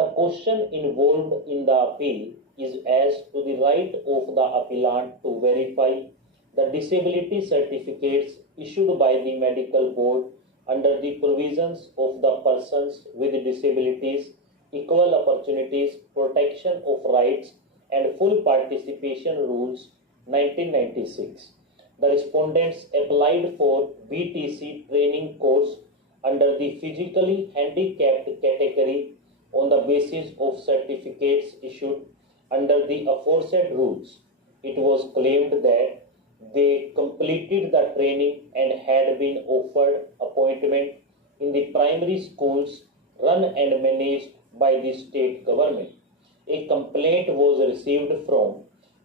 The question involved in the appeal is as to the right of the appellant to verify the disability certificates issued by the medical board under the provisions of the Persons with Disabilities, Equal Opportunities, Protection of Rights and Full Participation Rules 1996. The respondents applied for BTC training course under the physically handicapped category on the basis of certificates issued under the aforesaid rules. It was claimed that they completed the training and had been offered appointment in the primary schools run and managed by the state government. A complaint was received from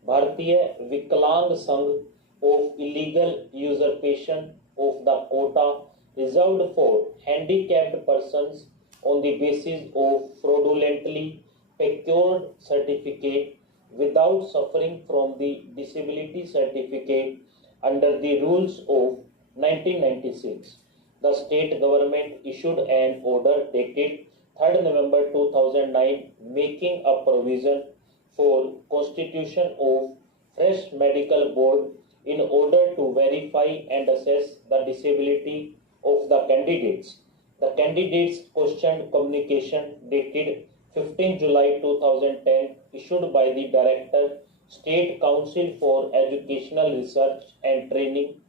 Bharatiya Viklang Sangh of illegal usurpation of the quota reserved for handicapped persons on the basis of fraudulently procured certificate without suffering from the disability certificate under the rules of 1996. The state government issued an order dated 3rd November 2009 making a provision for constitution of fresh medical board in order to verify and assess the disability of the candidates. The candidates questioned communication dated 15 July 2010 issued by the Director, State Council for Educational Research and Training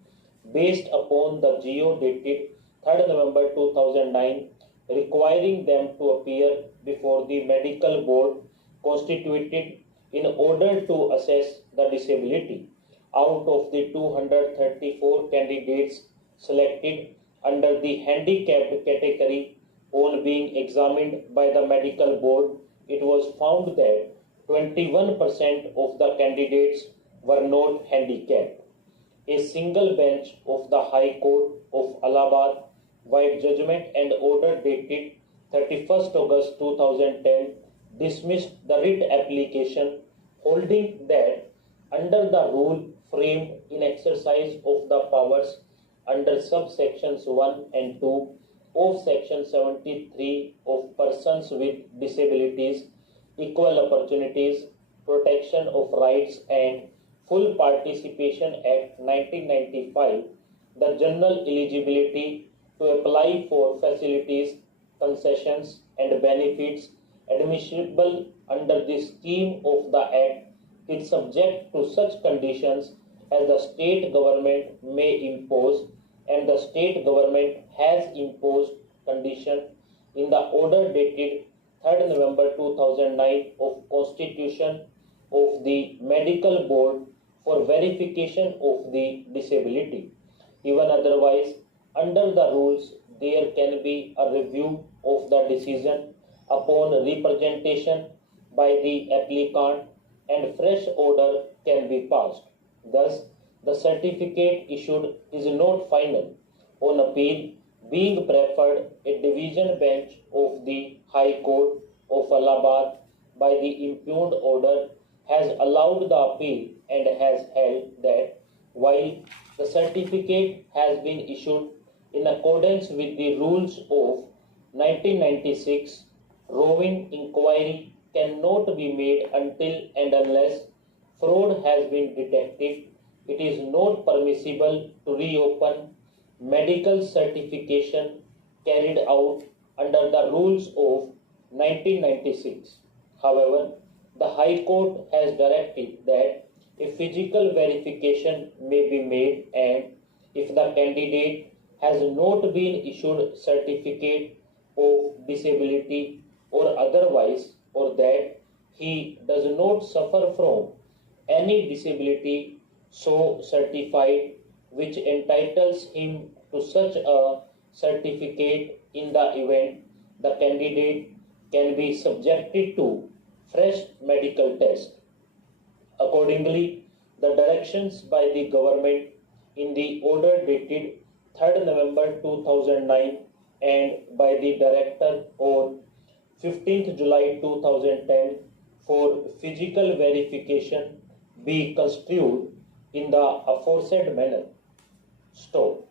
based upon the GO dated 3rd November 2009 requiring them to appear before the medical board constituted in order to assess the disability. Out of the 234 candidates selected under the handicapped category on being examined by the medical board, it was found that 21% of the candidates were not handicapped. A single bench of the High Court of Allahabad, by judgment and order dated 31st August 2010, dismissed the writ application, holding that under the rule framed in exercise of the powers under subsections 1 and 2 of Section 73 of Persons with Disabilities, Equal Opportunities, Protection of Rights and Full Participation Act 1995, the general eligibility to apply for facilities, concessions and benefits admissible under the scheme of the Act is subject to such conditions as the state government may impose, and the state government has imposed condition in the order dated 3rd November 2009 of Constitution of the Medical Board for verification of the disability. Even otherwise, under the rules, there can be a review of the decision upon representation by the applicant and fresh order can be passed. Thus, the certificate issued is not final. On appeal, being preferred, a division bench of the High Court of Allahabad by the impugned order has allowed the appeal and has held that while the certificate has been issued in accordance with the rules of 1996, roving inquiry cannot be made until and unless fraud has been detected. It is not permissible to reopen medical certification carried out under the rules of 1996. However, the High Court has directed that a physical verification may be made, and if the candidate has not been issued certificate of disability or otherwise, or that he does not suffer from any disability so certified which entitles him to such a certificate, in the event the candidate can be subjected to fresh medical test. Accordingly, the directions by the government in the order dated 3rd November 2009 and by the Director on 15th July 2010 for physical verification be construed in the aforesaid manner. Stop.